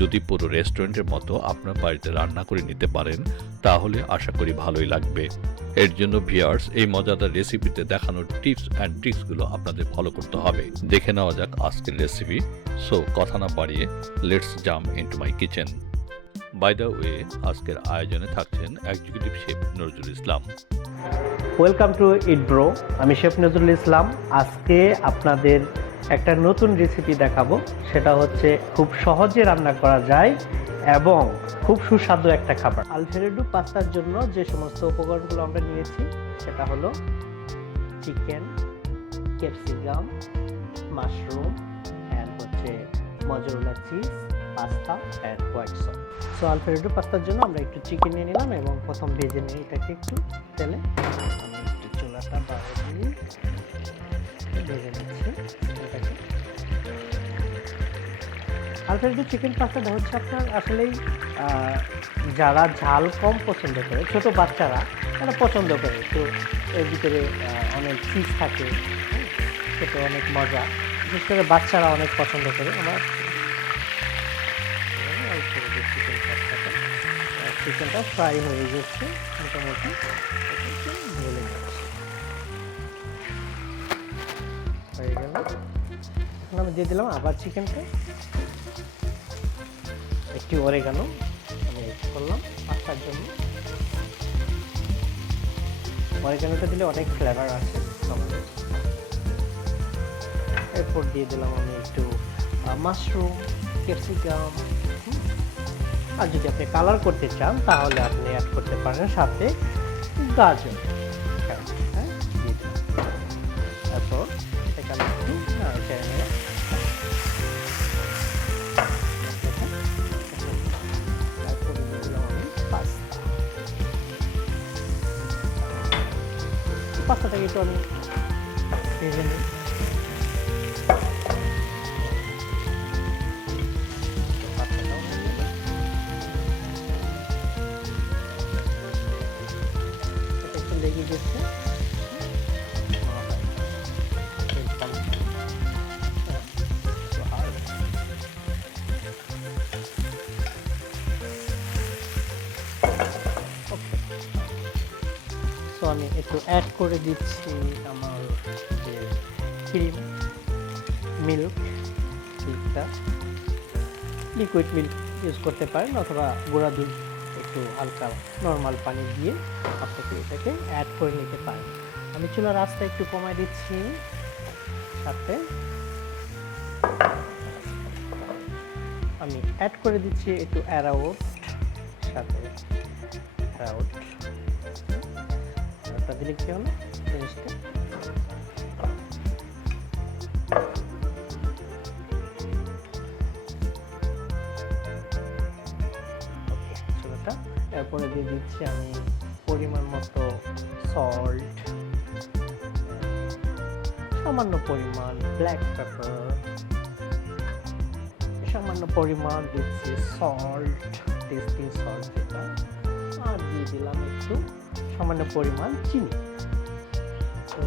যদি পুরো রেস্টুরেন্টের মতো আপনার বাড়িতে রান্না করে নিতে পারেন তাহলে আশা করি ভালোই লাগবে। এর জন্য ভিউয়ার্স এই মজাদার রেসিপিতে দেখানো টিপস অ্যান্ড ট্রিক্সগুলো আপনাদের ফলো করতে হবে। দেখে নেওয়া যাক আজকের রেসিপি। সো কথা না বাড়িয়ে let's jump into my kitchen. By the way, আজকের আয়োজনে থাকছেন executive chef Nazrul Islam. Welcome to eat bro. আমি শেফ নজরুল ইসলাম। আজকে আপনাদের একটা নতুন রেসিপি দেখাবো, সেটা হচ্ছে খুব সহজে রান্না করা যায় এবং খুব সুস্বাদু একটা খাবার। আলফ্রেডো পাস্তার জন্য যে সমস্ত উপকরণগুলো আমরা নিয়েছি সেটা হলো চিকেন, ক্যাপসিকাম, মাশরুম অ্যান্ড হচ্ছে mozzarella cheese, pasta and white sauce. So alfredo পাস্তার জন্য আমরা একটু চিকেন নিয়ে নিলাম এবং প্রথম ভেজে নিই এটাকে একটু তেলে। আমি একটু চুলাটা বাড়িয়ে দিয়ে ভেজে নিচ্ছি এটাকে। আলফ্রেডো চিকেন পাস্তাটা হচ্ছে আপনার আসলেই যারা ঝাল কম পছন্দ করে, ছোট বাচ্চারা তারা পছন্দ করে। তো এর ভিতরে অনেক চিজ থাকে, খেতে অনেক মজা, বিশেষ করে বাচ্চারা অনেক পছন্দ করে। আমার চিকেনটা ফ্রাই হয়ে যাচ্ছে মোটামুটি, ঢেলে যাচ্ছে হয়ে গেল। এখন আমি দিয়ে দিলাম আবার চিকেনটা, একটু অরেগানো আমি এড করলাম পাস্তার জন্য। অরেগানোটা দিলে অনেক ফ্লেভার আছে আমাদের। এরপর দিয়ে দিলাম আমি একটু মাশরুম, ক্যাপসিকাম, আর যদি আপনি কালার করতে চান তাহলে আপনি অ্যাড করতে পারেন সাথে গাজর। হ্যাঁ, দিয়ে দিলাম। তারপর এটাকে আমি একটু পাস্তাটাকে একটু আমি ভেজে নিই। লেগে গেছে, সো আমি একটু অ্যাড করে দিচ্ছি আমার যে ক্রিম, মিল্কটা, লিকুইড মিল্ক ইউজ করতে পারেন অথবা গুঁড়া দুধ, একটু হালকা নর্মাল পানি দিয়ে আপনাকে এটাকে অ্যাড করে নিতে পারেন। আমি চুলার আঁচটা একটু কমাই দিচ্ছি, সাথে আমি অ্যাড করে দিচ্ছি একটু অ্যারাউট, সাথে অ্যারাউট দিলে কি হলো জিনিসটা চুলাটা। এরপরে দিয়ে দিচ্ছি আমি পরিমাণ মতো সল্ট, সামান্য পরিমাণ ব্ল্যাক পেপার, সামান্য পরিমাণ দিচ্ছি সল্ট, টেস্টিং সল্ট যেটা, আর দিয়ে দিলাম একটু সামান্য পরিমাণ চিনি। তো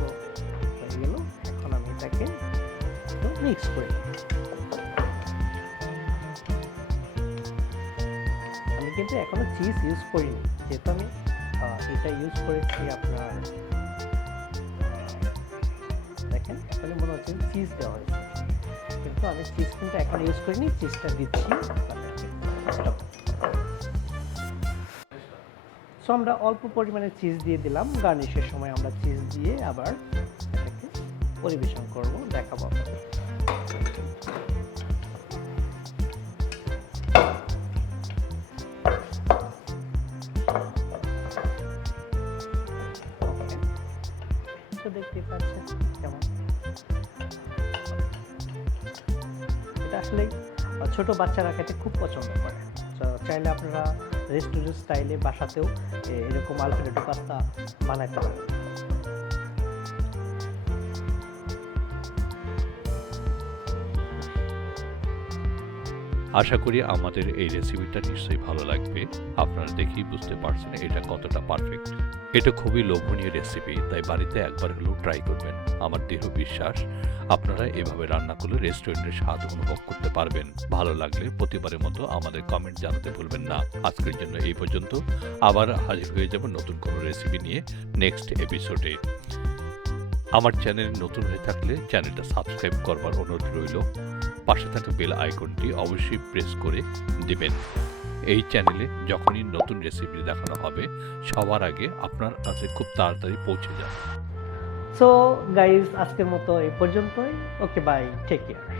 হয়ে গেল। এখন আমি এটাকে একটু মিক্স করে নিই। আমি কিন্তু এখনো চিজ ইউজ করিনি, যেহেতু আমি এটা ইউজ করেছি আপনার, দেখেন তাহলে মনে হচ্ছে চিজ দেওয়া হয়েছে, কিন্তু আমি চিজ কিন্তু এখন ইউজ করিনি, চিজটা দিচ্ছি। সো আমরা অল্প পরিমাণে চিজ দিয়ে দিলাম, গার্নিশের সময় আমরা চিজ দিয়ে আবার এটাকে পরিবেশন করব, দেখাবো আপনাদের। তো দেখতে পাচ্ছেন কেমন, এটা আসলে ছোট বাচ্চারা খেতে খুব পছন্দ করে। চাইলে আপনারা রেস্টুরেন্ট স্টাইলে বাসাতেও এরকম আলফ্রেডো পাস্তা বানাতে পারেন। আশা করি আমাদের এই রেসিপিটা নিশ্চয়ই ভালো লাগবে। আপনারা দেখেই বুঝতে পারছেন এটা কতটা পারফেক্ট। এটা খুবই লোভনীয় রেসিপি, তাই বাড়িতে একবার হলেও ট্রাই করবেন। আমার দৃঢ় বিশ্বাস আপনারা এভাবে রান্না করলে রেস্টুরেন্টের স্বাদ অনুভব করতে পারবেন। ভালো লাগলে প্রতিবারের মতো আমাদের কমেন্ট জানাতে ভুলবেন না। আজকের জন্য এই পর্যন্ত। আবার হাজির হয়ে যাব নতুন কোনো রেসিপি নিয়ে নেক্সট এপিসোডে। আমার চ্যানেলে নতুন হয়ে থাকলে চ্যানেলটা সাবস্ক্রাইব করবার অনুরোধ রইল। পাশে থাকা বেল আইকনটি অবশ্যই প্রেস করে দিবেন। এই চ্যানেলে যখনই নতুন রেসিপি দেখানো হবে সবার আগে আপনার কাছে খুব তাড়াতাড়ি পৌঁছে যাবে। সো গাইজ, আজকের মতো এই পর্যন্তই। ওকে, বাই, টেক কেয়ার।